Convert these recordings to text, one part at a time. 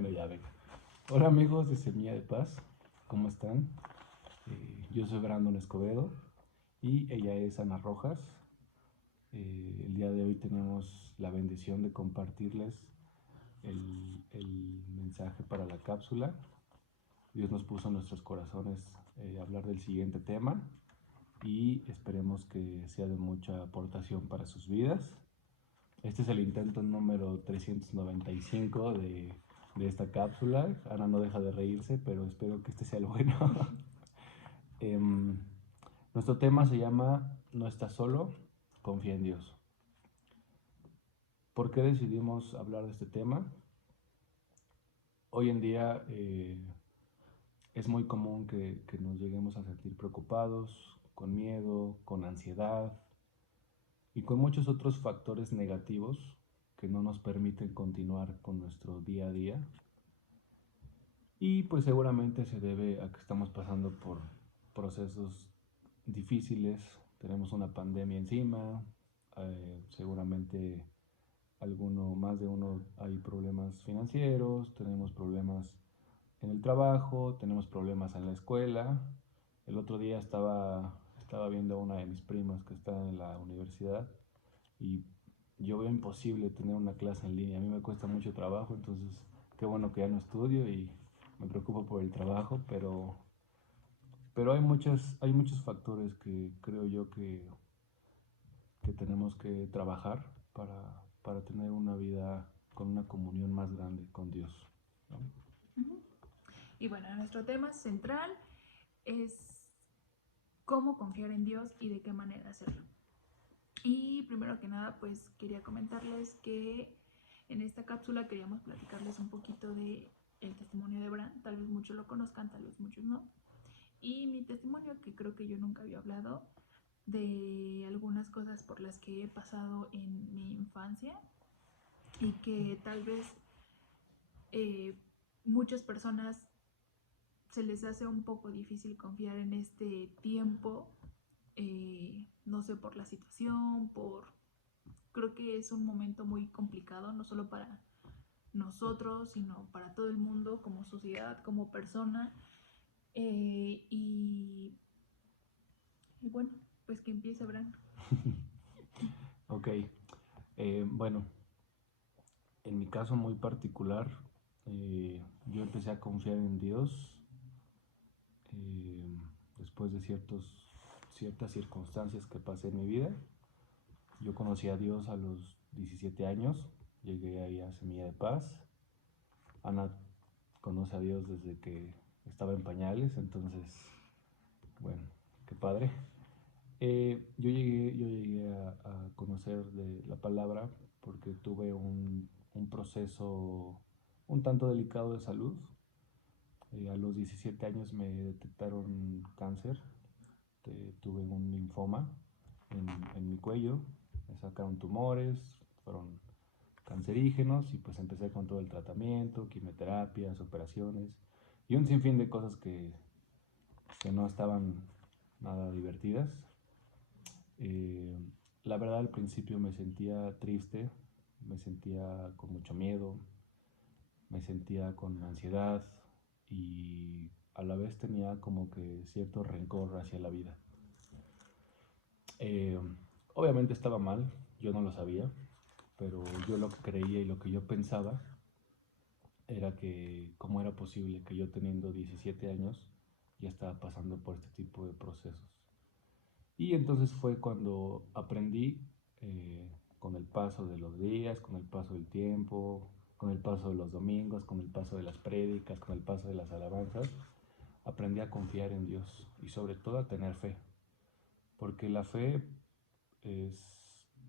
Bueno, ya venga. Hola amigos de Semilla de Paz, ¿cómo están? Yo soy Brandon Escobedo y ella es Ana Rojas. El día de hoy tenemos la bendición de compartirles el mensaje para la cápsula. Dios nos puso en nuestros corazones hablar del siguiente tema y esperemos que sea de mucha aportación para sus vidas. Este es el intento número 395 de esta cápsula. Ana no deja de reírse, pero espero que este sea el bueno. Nuestro tema se llama No estás solo, confía en Dios. ¿Por qué decidimos hablar de este tema? Hoy en día es muy común que nos lleguemos a sentir preocupados, con miedo, con ansiedad y con muchos otros factores negativos que no nos permiten continuar con nuestro día a día. Y pues seguramente se debe a que estamos pasando por procesos difíciles, tenemos una pandemia encima, seguramente más de uno hay problemas financieros, tenemos problemas en el trabajo, tenemos problemas en la escuela. El otro día estaba viendo a una de mis primas que está en la universidad y yo veo imposible tener una clase en línea. A mí me cuesta mucho trabajo, entonces qué bueno que ya no estudio y me preocupo por el trabajo, pero hay muchos factores que creo yo que tenemos que trabajar para tener una vida con una comunión más grande con Dios, ¿no? Y bueno, nuestro tema central es cómo confiar en Dios y de qué manera hacerlo. Y primero que nada, pues quería comentarles que en esta cápsula queríamos platicarles un poquito de el testimonio de Bran. Tal vez muchos lo conozcan, tal vez muchos no. Y mi testimonio, que creo que yo nunca había hablado, de algunas cosas por las que he pasado en mi infancia y que tal vez eh, muchas personas se les hace un poco difícil confiar en este tiempo, no sé, por la situación, creo que es un momento muy complicado, no solo para nosotros, sino para todo el mundo, como sociedad, como persona, eh, y, y bueno, pues que empiece Bran. Ok, bueno, en mi caso muy particular, yo empecé a confiar en Dios eh, después de ciertas circunstancias que pasé en mi vida. Yo conocí a Dios a los 17 años, llegué ahí a Semilla de Paz. Ana conoce a Dios desde que estaba en pañales, entonces, bueno, qué padre. Yo llegué a conocer de la palabra porque tuve un proceso un tanto delicado de salud. A los 17 años me detectaron cáncer, tuve un linfoma en mi cuello, me sacaron tumores, fueron cancerígenos y pues empecé con todo el tratamiento, quimioterapias, operaciones y un sinfín de cosas que no estaban nada divertidas. Eh, la verdad al principio me sentía triste, me sentía con mucho miedo, me sentía con ansiedad y a la vez tenía como que cierto rencor hacia la vida. Eh, Obviamente estaba mal, yo no lo sabía, pero yo lo que creía y lo que yo pensaba era que cómo era posible que yo teniendo 17 años ya estaba pasando por este tipo de procesos. Y entonces fue cuando aprendí eh, con el paso de los días, con el paso del tiempo, con el paso de los domingos, con el paso de las prédicas, con el paso de las alabanzas, aprendí a confiar en Dios y sobre todo a tener fe, porque la fe es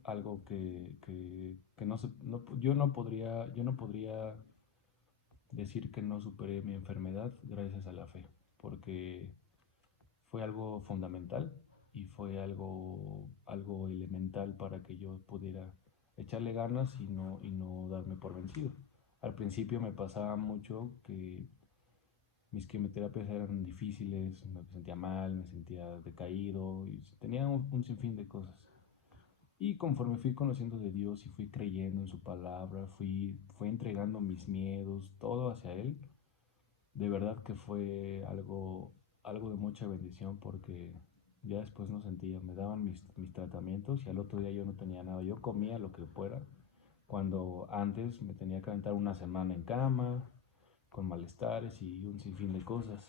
algo que no, yo no podría decir que no superé mi enfermedad gracias a la fe, porque fue algo fundamental y fue algo elemental para que yo pudiera echarle ganas y no darme por vencido. Al principio me pasaba mucho que mis quimioterapias eran difíciles, me sentía mal, me sentía decaído y tenía un sinfín de cosas. Y conforme fui conociendo de Dios y fui creyendo en su palabra, fui entregando mis miedos, todo hacia Él, de verdad que fue algo de mucha bendición porque ya después no sentía, me daban mis tratamientos y al otro día yo no tenía nada. Yo comía lo que fuera, cuando antes me tenía que aventar una semana en cama, con malestares y un sinfín de cosas.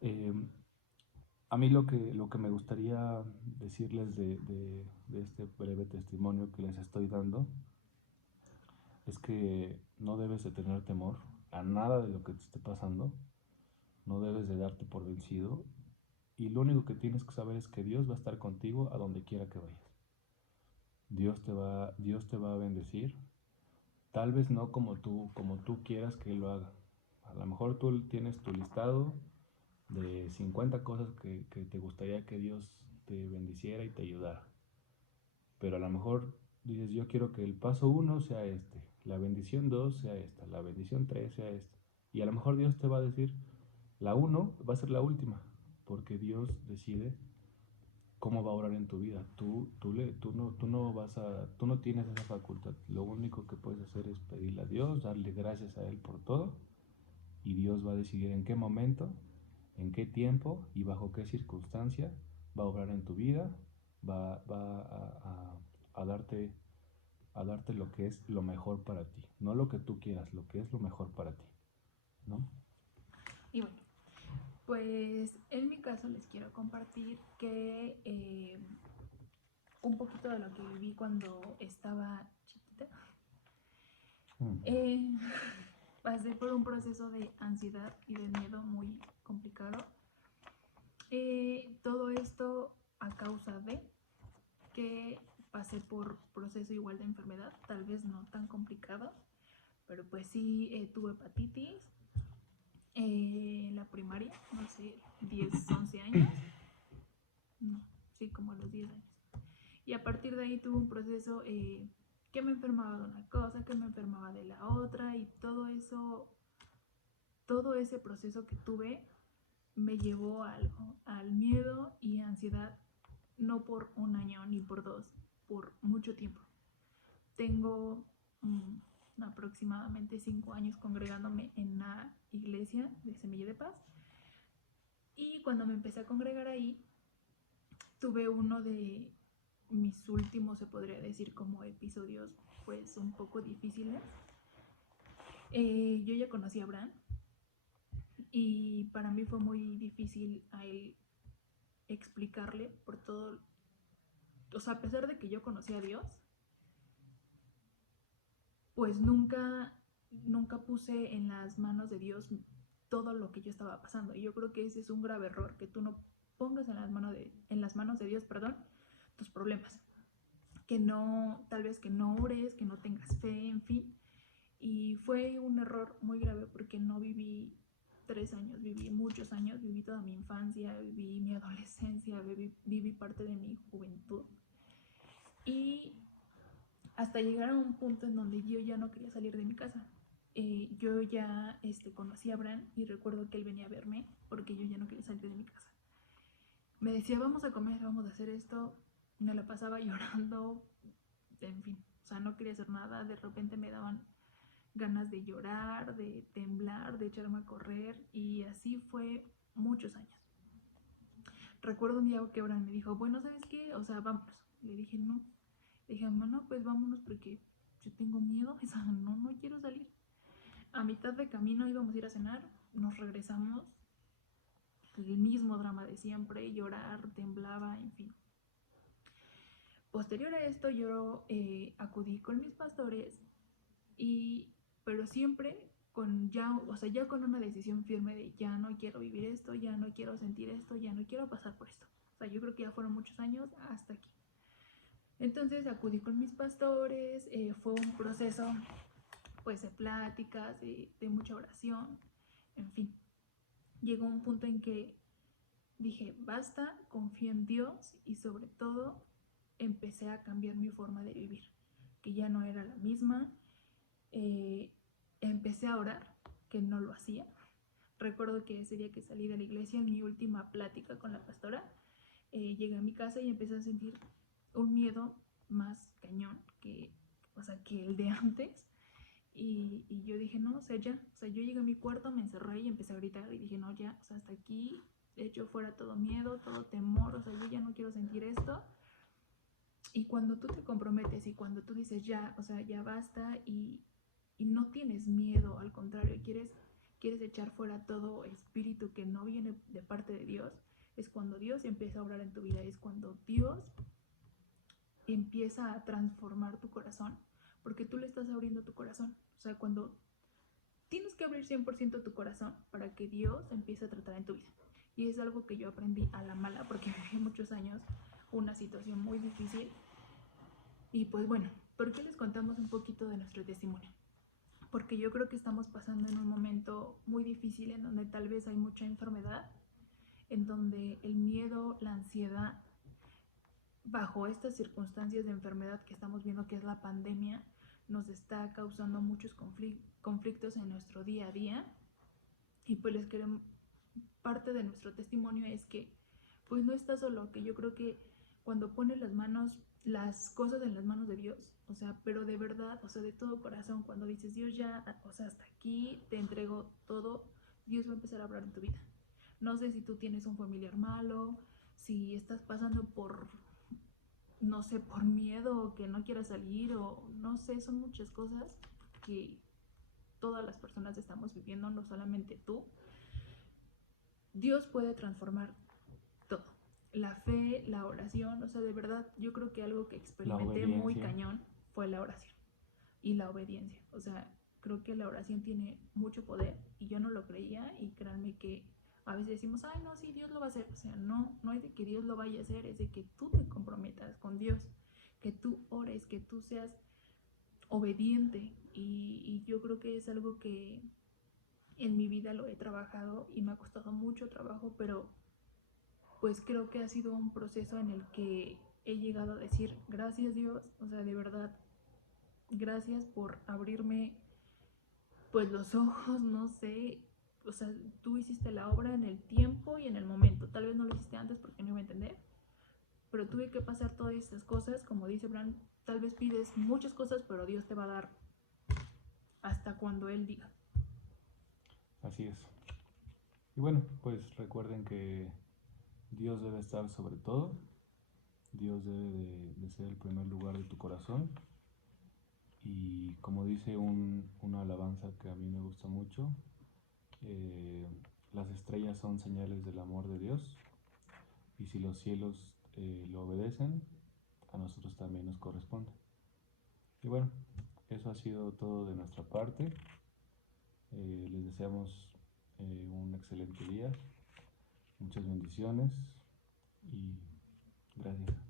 Eh, a mí lo que me gustaría decirles de este breve testimonio que les estoy dando es que no debes de tener temor a nada de lo que te esté pasando, no debes de darte por vencido y lo único que tienes que saber es que Dios va a estar contigo a donde quiera que vayas. Dios te va a bendecir, tal vez no como tú quieras que Él lo haga. A lo mejor tú tienes tu listado de 50 cosas que te gustaría que Dios te bendiciera y te ayudara. Pero a lo mejor dices, yo quiero que el paso 1 sea este, la bendición 2 sea esta, la bendición 3 sea esta. Y a lo mejor Dios te va a decir, la 1 va a ser la última, porque Dios decide cómo va a orar en tu vida. Tú no tienes esa facultad. Lo único que puedes hacer es pedirle a Dios, darle gracias a Él por todo, y Dios va a decidir en qué momento, en qué tiempo y bajo qué circunstancia va a obrar en tu vida, va a darte lo que es lo mejor para ti, no lo que tú quieras, lo que es lo mejor para ti, ¿no? Y bueno, pues en mi caso les quiero compartir que un poquito de lo que viví cuando estaba chiquita. Eh, pasé por un proceso de ansiedad y de miedo muy complicado. Todo esto a causa de que pasé por proceso igual de enfermedad, tal vez no tan complicado, pero pues sí tuve hepatitis en la primaria, no sé, 10, 11 años, no, sí, como a los 10 años. Y a partir de ahí tuve un proceso que me enfermaba de una cosa, que me enfermaba de la otra, y todo eso, todo ese proceso que tuve me llevó a algo, al miedo y ansiedad, no por un año ni por dos, por mucho tiempo. Tengo aproximadamente 5 años congregándome en una iglesia de Semilla de Paz, y cuando me empecé a congregar ahí, tuve uno de mis últimos, se podría decir, como episodios pues un poco difíciles. Yo ya conocí a Abraham y para mí fue muy difícil a él explicarle por todo, o sea, a pesar de que yo conocí a Dios, pues nunca puse en las manos de Dios todo lo que yo estaba pasando. Y yo creo que ese es un grave error, que tú no pongas en las manos de Dios, perdón, tus problemas. Que no, tal vez que no ores, que no tengas fe, en fin. Y fue un error muy grave porque no viví 3 años, viví muchos años, viví toda mi infancia, viví mi adolescencia, viví parte de mi juventud. Y hasta llegar a un punto en donde yo ya no quería salir de mi casa. Yo ya conocí a Abraham y recuerdo que él venía a verme porque yo ya no quería salir de mi casa. Me decía, vamos a comer, vamos a hacer esto. Me la pasaba llorando, en fin, o sea, no quería hacer nada. De repente me daban ganas de llorar, de temblar, de echarme a correr, y así fue muchos años. Recuerdo un día que Abraham me dijo, bueno, ¿sabes qué? O sea, vámonos. Le dije, no. Le dije, no, pues vámonos porque yo tengo miedo, o sea, no quiero salir. A mitad de camino íbamos a ir a cenar, nos regresamos, el mismo drama de siempre, llorar, temblaba, en fin. Posterior a esto yo acudí con mis pastores, pero siempre con ya con una decisión firme de ya no quiero vivir esto, ya no quiero sentir esto, ya no quiero pasar por esto. O sea, yo creo que ya fueron muchos años hasta aquí. Entonces acudí con mis pastores, fue un proceso pues de pláticas, de mucha oración, en fin. Llegó un punto en que dije, basta, confío en Dios, y sobre todo empecé a cambiar mi forma de vivir, que ya no era la misma. Empecé a orar, que no lo hacía. Recuerdo que ese día que salí de la iglesia, en mi última plática con la pastora, llegué a mi casa y empecé a sentir un miedo más cañón que, o sea, que el de antes. Y yo dije, no, o sea, ya, o sea, yo llegué a mi cuarto, me encerré y empecé a gritar y dije, no, ya, o sea, hasta aquí, de hecho, fuera todo miedo, todo temor, o sea, yo ya no quiero sentir esto. Y cuando tú te comprometes y cuando tú dices, ya, o sea, ya basta y no tienes miedo, al contrario, quieres echar fuera todo espíritu que no viene de parte de Dios, es cuando Dios empieza a obrar en tu vida, es cuando Dios empieza a transformar tu corazón, porque tú le estás abriendo tu corazón. O sea, cuando tienes que abrir 100% tu corazón para que Dios empiece a tratar en tu vida. Y es algo que yo aprendí a la mala, porque viví muchos años una situación muy difícil. Y pues bueno, ¿por qué les contamos un poquito de nuestro testimonio? Porque yo creo que estamos pasando en un momento muy difícil en donde tal vez hay mucha enfermedad, en donde el miedo, la ansiedad, bajo estas circunstancias de enfermedad que estamos viendo, que es la pandemia, nos está causando muchos conflictos en nuestro día a día. Y pues les queremos, parte de nuestro testimonio es que pues no estás solo, que yo creo que cuando pones las cosas en las manos de Dios, o sea, pero de verdad, o sea, de todo corazón, cuando dices, Dios ya, o sea, hasta aquí te entrego todo, Dios va a empezar a hablar en tu vida. No sé si tú tienes un familiar malo, si estás pasando por, no sé, por miedo o que no quieras salir o no sé, son muchas cosas que todas las personas estamos viviendo, no solamente tú. Dios puede transformar todo. La fe, la oración, o sea, de verdad, yo creo que algo que La experimenté muy obediencia. cañón fue la oración y la obediencia. O sea, creo que la oración tiene mucho poder y yo no lo creía y créanme que a veces decimos, ay, no, sí, Dios lo va a hacer. O sea, no, no es de que Dios lo vaya a hacer, es de que tú te comprometas con Dios, que tú ores, que tú seas obediente y yo creo que es algo que en mi vida lo he trabajado y me ha costado mucho trabajo, pero pues creo que ha sido un proceso en el que he llegado a decir, gracias Dios, o sea, de verdad, gracias por abrirme pues los ojos, no sé, o sea, tú hiciste la obra en el tiempo y en el momento, tal vez no lo hiciste antes porque no iba a entender, pero tuve que pasar todas estas cosas, como dice Bran, tal vez pides muchas cosas, pero Dios te va a dar hasta cuando Él diga. Así es. Y bueno, pues recuerden que Dios debe estar sobre todo. Dios debe de ser el primer lugar de tu corazón. Y como dice una alabanza que a mí me gusta mucho, eh, las estrellas son señales del amor de Dios. Y si los cielos lo obedecen, a nosotros también nos corresponde. Y bueno, eso ha sido todo de nuestra parte. Les deseamos un excelente día, muchas bendiciones y gracias.